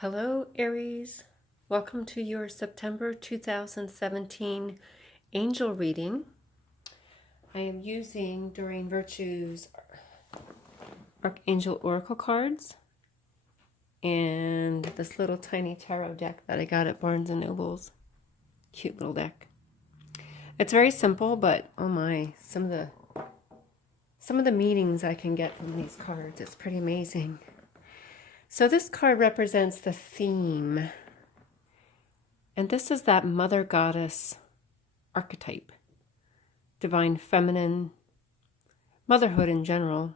Hello, Aries. Welcome to your September 2017 angel reading. I am using Doreen Virtue's Archangel Oracle cards and this little tiny tarot deck that I got at Barnes & Noble's. Cute little deck. It's very simple, but oh my, some of the meanings I can get from these cards, it's pretty amazing. So this card represents the theme, and this is that mother goddess archetype, divine feminine, motherhood in general,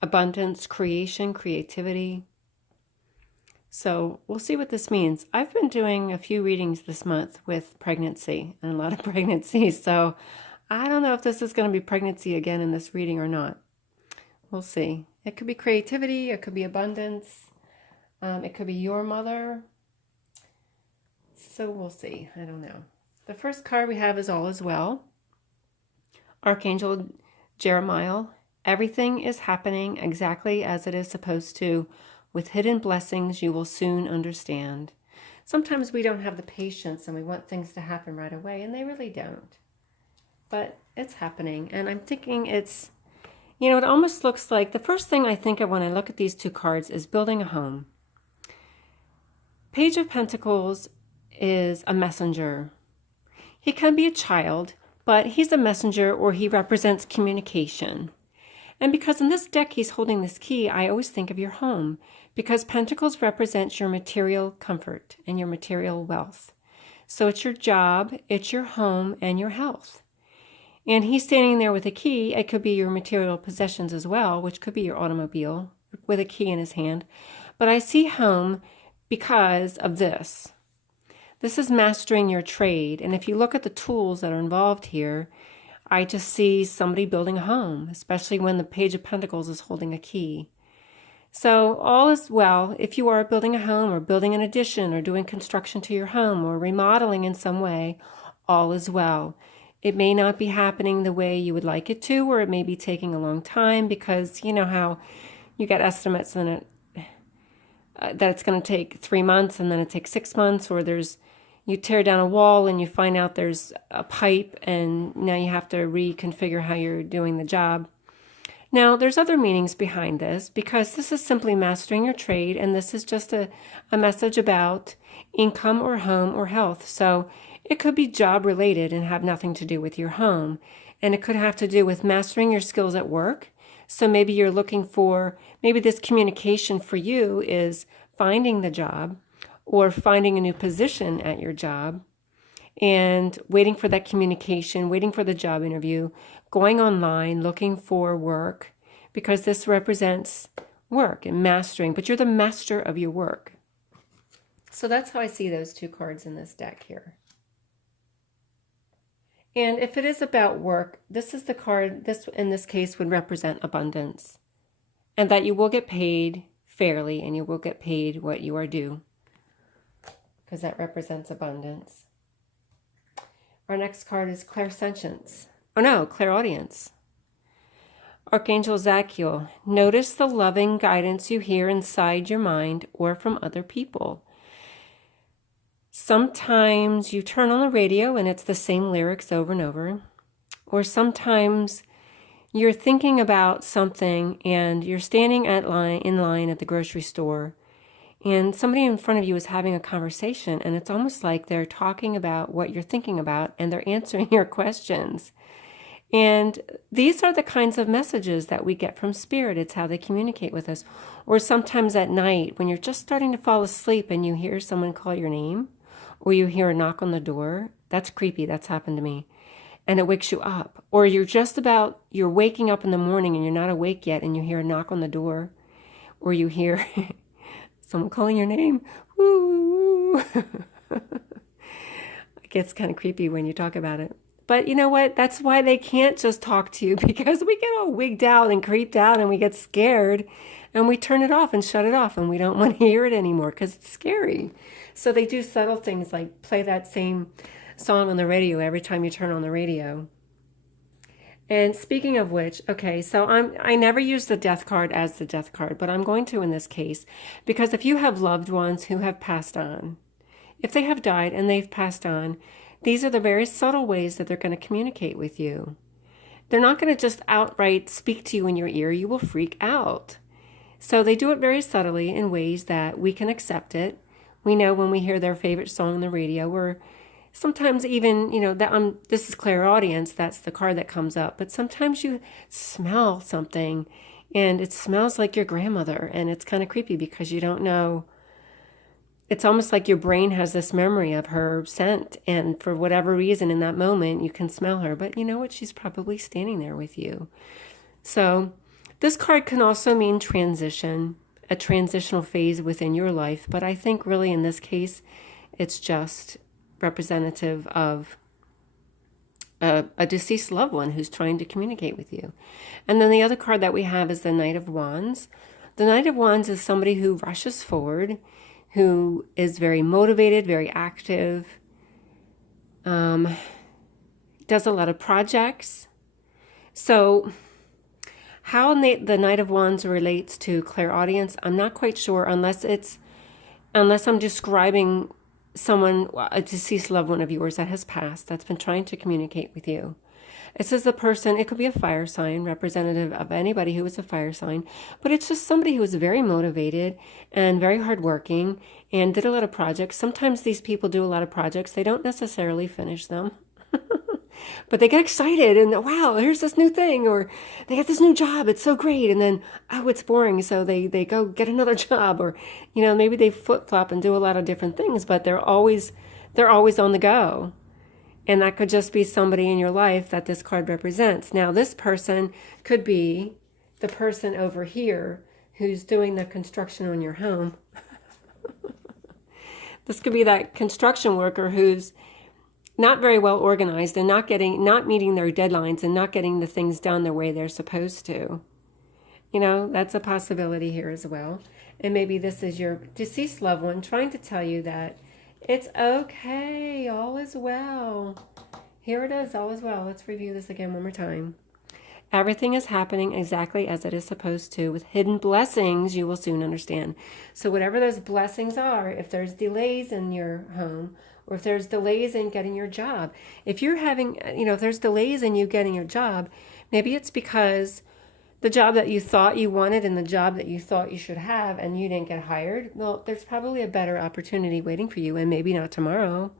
abundance, creation, creativity. So we'll see what this means. I've been doing a few readings this month with pregnancy and a lot of pregnancy, so I don't know if this is going to be pregnancy again in this reading or not. We'll see. It could be creativity, it could be abundance. It could be your mother. So we'll see. I don't know. The first card we have is All Is Well. Archangel Jeremiah. Everything is happening exactly as it is supposed to. With hidden blessings you will soon understand. Sometimes we don't have the patience and we want things to happen right away, and they really don't. But it's happening. And I'm thinking it's, it almost looks like the first thing I think of when I look at these two cards is building a home. Page of Pentacles is a messenger. He can be a child, but he's a messenger, or he represents communication. And because in this deck he's holding this key, I always think of your home, because Pentacles represents your material comfort and your material wealth. So it's your job, it's your home, and your health. And he's standing there with a key. It could be your material possessions as well, which could be your automobile with a key in his hand. But I see home because of this. This is mastering your trade. And if you look at the tools that are involved here, I just see somebody building a home, especially when the Page of Pentacles is holding a key. So all is well if you are building a home or building an addition or doing construction to your home or remodeling in some way, all is well. It may not be happening the way you would like it to, or it may be taking a long time, because you know how you get estimates and that it's going to take 3 months and then it takes 6 months, or you tear down a wall and you find out there's a pipe and now you have to reconfigure how you're doing the job. Now, there's other meanings behind this, because this is simply mastering your trade, and this is just a message about income or home or health. So it could be job related and have nothing to do with your home. And it could have to do with mastering your skills at work. So maybe you're looking for, maybe this communication for you is finding the job or finding a new position at your job and waiting for that communication, waiting for the job interview, going online, looking for work, because this represents work and mastering, but you're the master of your work. So that's how I see those two cards in this deck here. And if it is about work, this is the card, this in this case would represent abundance, and that you will get paid fairly and you will get paid what you are due, because that represents abundance. Our next card is clairsentience. Oh no, clairaudience. Archangel Zachiel. Notice the loving guidance you hear inside your mind or from other people. Sometimes you turn on the radio and it's the same lyrics over and over. Or sometimes you're thinking about something and you're standing in line at the grocery store, and somebody in front of you is having a conversation, and it's almost like they're talking about what you're thinking about and they're answering your questions. And these are the kinds of messages that we get from Spirit. It's how they communicate with us. Or sometimes at night when you're just starting to fall asleep and you hear someone call your name, or you hear a knock on the door. That's creepy. That's happened to me. And it wakes you up. Or you're waking up in the morning and you're not awake yet and you hear a knock on the door. Or you hear someone calling your name. Woo! It gets kind of creepy when you talk about it. But you know what? That's why they can't just talk to you, because we get all wigged out and creeped out and we get scared and we turn it off and shut it off and we don't want to hear it anymore because it's scary. So they do subtle things like play that same song on the radio every time you turn on the radio. And speaking of which, okay, so I never use the death card as the death card, but I'm going to in this case, because if you have loved ones who have passed on, if they have died and they've passed on, these are the very subtle ways that they're going to communicate with you. They're not going to just outright speak to you in your ear. You will freak out. So they do it very subtly in ways that we can accept it. We know when we hear their favorite song on the radio, or sometimes even, that this is clairaudience, that's the card that comes up. But sometimes you smell something and it smells like your grandmother, and it's kind of creepy because you don't know. It's almost like your brain has this memory of her scent, and for whatever reason in that moment you can smell her, but you know what? She's probably standing there with you. So this card can also mean transition, a transitional phase within your life, but I think really in this case it's just representative of a deceased loved one who's trying to communicate with you. And then the other card that we have is the Knight of Wands. The Knight of Wands is somebody who rushes forward, who is very motivated, very active, does a lot of projects. So how the Knight of Wands relates to clairaudience, I'm not quite sure, unless I'm describing someone, a deceased loved one of yours that has passed, that's been trying to communicate with you. It says the person, it could be a fire sign, representative of anybody who is a fire sign, but it's just somebody who is very motivated and very hardworking and did a lot of projects. Sometimes these people do a lot of projects. They don't necessarily finish them, but they get excited and, wow, here's this new thing, or they get this new job. It's so great. And then, oh, it's boring. So they go get another job, or, maybe they flip-flop and do a lot of different things, but they're always on the go. And that could just be somebody in your life that this card represents. Now, this person could be the person over here who's doing the construction on your home. This could be that construction worker who's not very well organized and not meeting their deadlines and not getting the things done the way they're supposed to. That's a possibility here as well. And maybe this is your deceased loved one trying to tell you that it's okay, all is well. Here it is, all is well. Let's review this again one more time. Everything is happening exactly as it is supposed to. With hidden blessings, you will soon understand. So whatever those blessings are, if there's delays in your home, or if there's delays in getting your job, if you're having, if there's delays in you getting your job, maybe it's because the job that you thought you wanted and the job that you thought you should have and you didn't get hired, well, there's probably a better opportunity waiting for you, and maybe not tomorrow,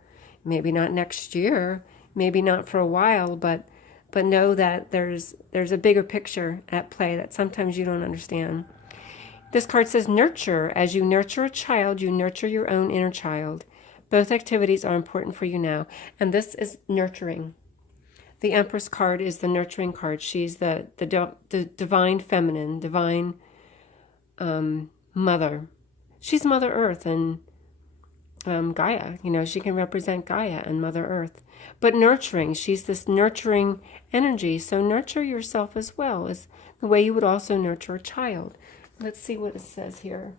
maybe not next year, maybe not for a while, but know that there's a bigger picture at play that sometimes you don't understand. This card says nurture. As you nurture a child, you nurture your own inner child. Both activities are important for you now, and this is nurturing. The Empress card is the nurturing card. She's the divine feminine, divine mother. She's Mother Earth and Gaia. She can represent Gaia and Mother Earth. But nurturing, she's this nurturing energy. So nurture yourself as well as the way you would also nurture a child. Let's see what it says here.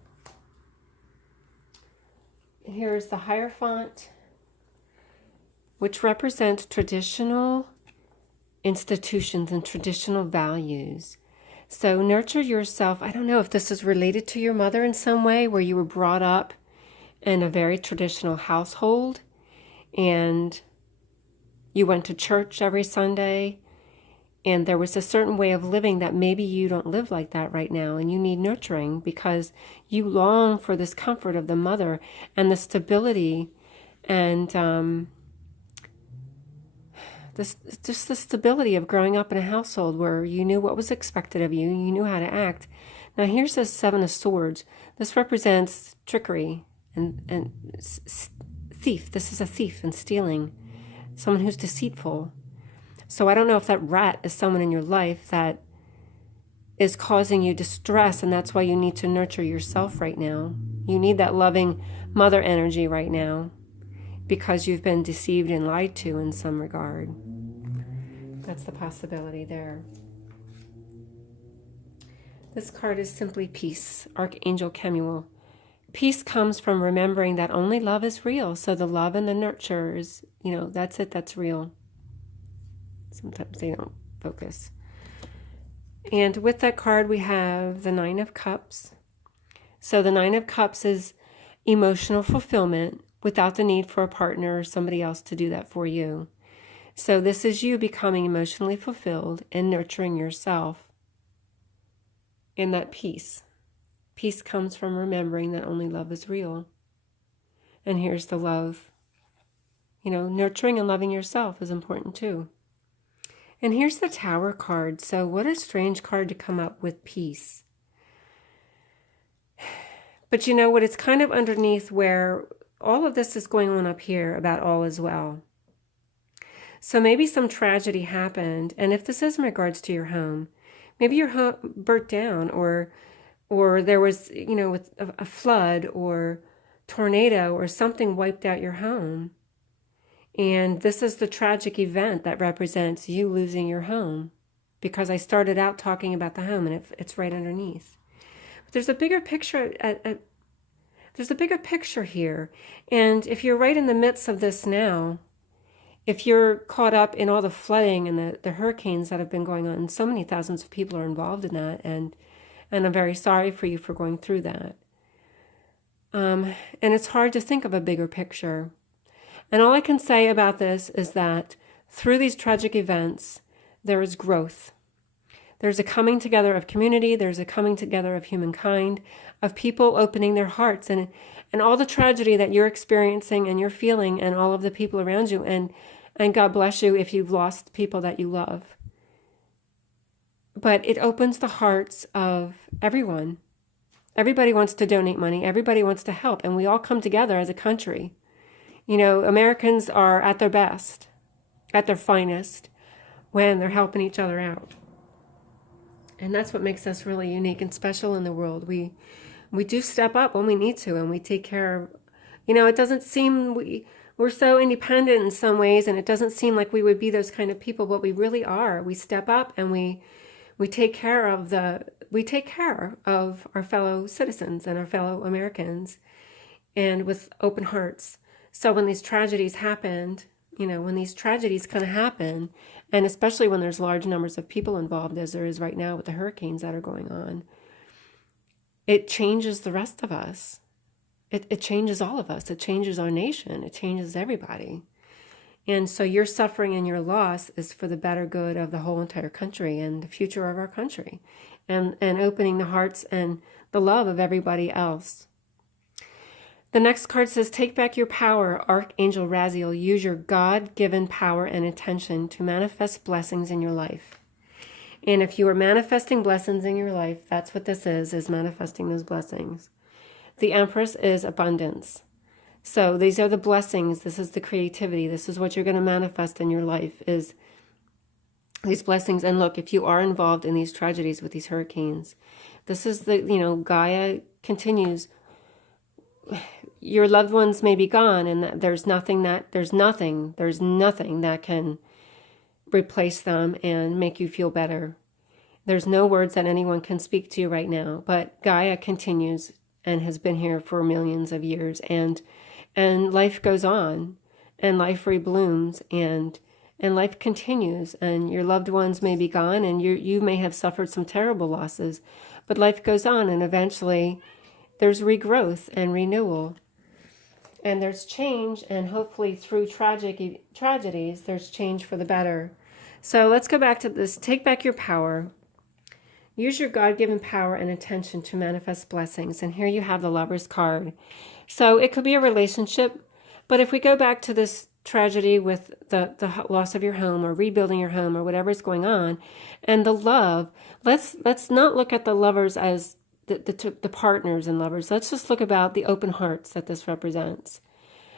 Here's the Hierophant, which represents traditional institutions and traditional values. So nurture yourself. I don't know if this is related to your mother in some way, where you were brought up in a very traditional household and you went to church every Sunday, and there was a certain way of living that maybe you don't live like that right now, and you need nurturing because you long for this comfort of the mother and the stability and just the stability of growing up in a household where you knew what was expected of you, you knew how to act. Now here's the Seven of Swords. This represents trickery and thief. This is a thief and stealing, someone who's deceitful. So I don't know if that rat is someone in your life that is causing you distress, and that's why you need to nurture yourself right now. You need that loving mother energy right now, because you've been deceived and lied to in some regard. That's the possibility there. This card is simply peace, Archangel Kemuel. Peace comes from remembering that only love is real. So the love and the nurture is, that's it, that's real. Sometimes they don't focus. And with that card, we have the Nine of Cups. So the Nine of Cups is emotional fulfillment without the need for a partner or somebody else to do that for you. So this is you becoming emotionally fulfilled and nurturing yourself in that peace. Peace comes from remembering that only love is real. And here's the love. Nurturing and loving yourself is important too. And here's the Tower card. So what a strange card to come up with peace. But you know what? It's kind of underneath where all of this is going on up here about all is well. So maybe some tragedy happened. And if this is in regards to your home, maybe your home burnt down or there was, with a flood or tornado or something wiped out your home. And this is the tragic event that represents you losing your home, because I started out talking about the home and it's right underneath. But there's a bigger picture. There's a bigger picture here. And if you're right in the midst of this now, if you're caught up in all the flooding and the hurricanes that have been going on, and so many thousands of people are involved in that, and I'm very sorry for you for going through that. And it's hard to think of a bigger picture. And all I can say about this is that through these tragic events, there is growth. There's a coming together of community. There's a coming together of humankind, of people opening their hearts, and all the tragedy that you're experiencing and you're feeling, and all of the people around you. And God bless you if you've lost people that you love. But it opens the hearts of everyone. Everybody wants to donate money. Everybody wants to help. And we all come together as a country. Americans are at their best, at their finest, when they're helping each other out. And that's what makes us really unique and special in the world. We do step up when we need to, and we take care of, it doesn't seem, we're so independent in some ways, and it doesn't seem like we would be those kind of people, but we really are. We step up and we take care of our fellow citizens and our fellow Americans, and with open hearts. So when these tragedies happened, when these tragedies kind of happen, and especially when there's large numbers of people involved, as there is right now with the hurricanes that are going on, it changes the rest of us. It changes all of us. It changes our nation. It changes everybody. And so your suffering and your loss is for the better good of the whole entire country and the future of our country, and opening the hearts and the love of everybody else. The next card says, take back your power, Archangel Raziel. Use your God-given power and intention to manifest blessings in your life. And if you are manifesting blessings in your life, that's what this is manifesting those blessings. The Empress is abundance. So these are the blessings. This is the creativity. This is what you're going to manifest in your life, is these blessings. And look, if you are involved in these tragedies with these hurricanes, this is Gaia continues. Your loved ones may be gone, and there's nothing that can replace them and make you feel better. There's no words that anyone can speak to you right now, but Gaia continues and has been here for millions of years, and life goes on, and life reblooms, and life continues, and your loved ones may be gone, and you may have suffered some terrible losses, but life goes on, and eventually there's regrowth and renewal. And there's change, and hopefully through tragedies, there's change for the better. So let's go back to this. Take back your power. Use your God-given power and intention to manifest blessings. And here you have the Lover's card. So it could be a relationship, but if we go back to this tragedy with the loss of your home or rebuilding your home or whatever is going on, and the love, let's not look at the lovers as the partners and lovers. Let's just look about the open hearts that this represents,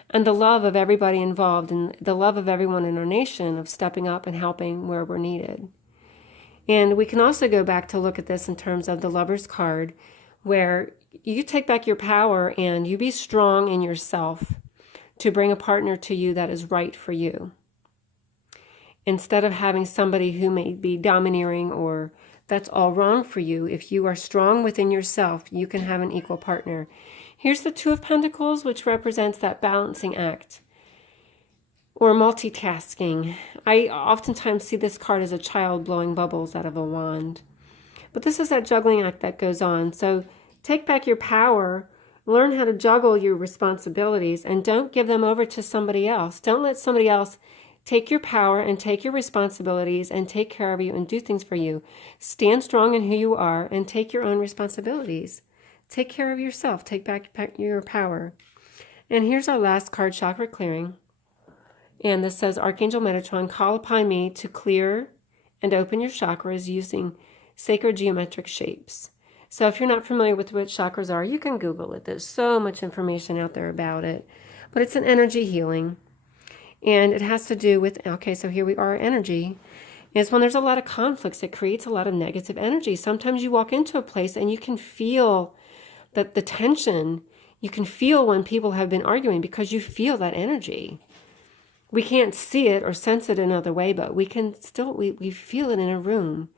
and the love of everybody involved, and the love of everyone in our nation of stepping up and helping where we're needed. And we can also go back to look at this in terms of the Lover's card, where you take back your power and you be strong in yourself to bring a partner to you that is right for you, instead of having somebody who may be domineering or that's all wrong for you. If you are strong within yourself, you can have an equal partner. Here's the Two of Pentacles, which represents that balancing act. or multitasking. I oftentimes see this card as a child blowing bubbles out of a wand. But this is that juggling act that goes on. So take back your power, learn how to juggle your responsibilities, and don't give them over to somebody else. Don't let somebody else take your power and take your responsibilities and take care of you and do things for you. Stand strong in who you are and take your own responsibilities. Take care of yourself. Take back your power. And here's our last card, chakra clearing. And this says, Archangel Metatron, call upon me to clear and open your chakras using sacred geometric shapes. So if you're not familiar with what chakras are, you can Google it. There's so much information out there about it. But it's an energy healing. And it has to do with, okay, so here we are, energy. Is when there's a lot of conflicts, it creates a lot of negative energy. Sometimes you walk into a place and you can feel that the tension, you can feel when people have been arguing because you feel that energy. We can't see it or sense it another way, but we can still, we feel it in a room.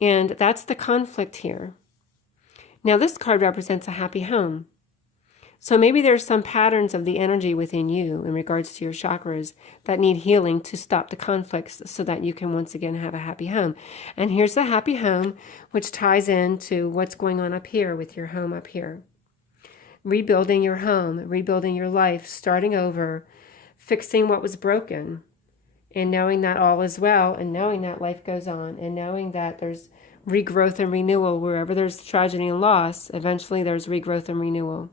And that's the conflict here. Now this card represents a happy home. So maybe there's some patterns of the energy within you in regards to your chakras that need healing to stop the conflicts so that you can once again have a happy home. And here's the happy home, which ties into what's going on up here with your home up here. Rebuilding your home, rebuilding your life, starting over, fixing what was broken, and knowing that all is well, and knowing that life goes on, and knowing that there's regrowth and renewal. Wherever there's tragedy and loss, eventually there's regrowth and renewal.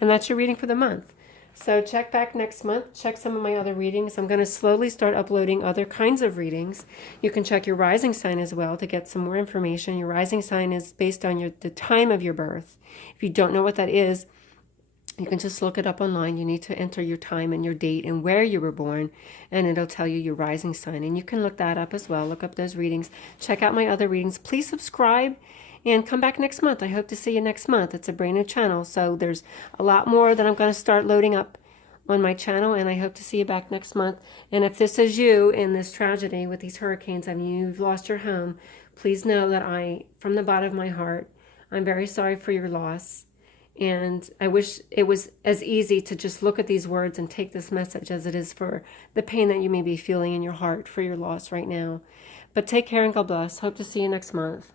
And that's your reading for the month. So check back next month. Check some of my other readings. I'm going to slowly start uploading other kinds of readings. You can check your rising sign as well to get some more information. Your rising sign is based on the time of your birth. If you don't know what that is, you can just look it up online. You need to enter your time and your date and where you were born, and it'll tell you your rising sign. And you can look that up as well. Look up those readings. Check out my other readings. Please subscribe and come back next month. I hope to see you next month. It's a brand new channel, so there's a lot more that I'm going to start loading up on my channel, and I hope to see you back next month. And if this is you in this tragedy with these hurricanes and you've lost your home, please know that from the bottom of my heart, I'm very sorry for your loss. And I wish it was as easy to just look at these words and take this message as it is for the pain that you may be feeling in your heart for your loss right now. But take care and God bless. Hope to see you next month.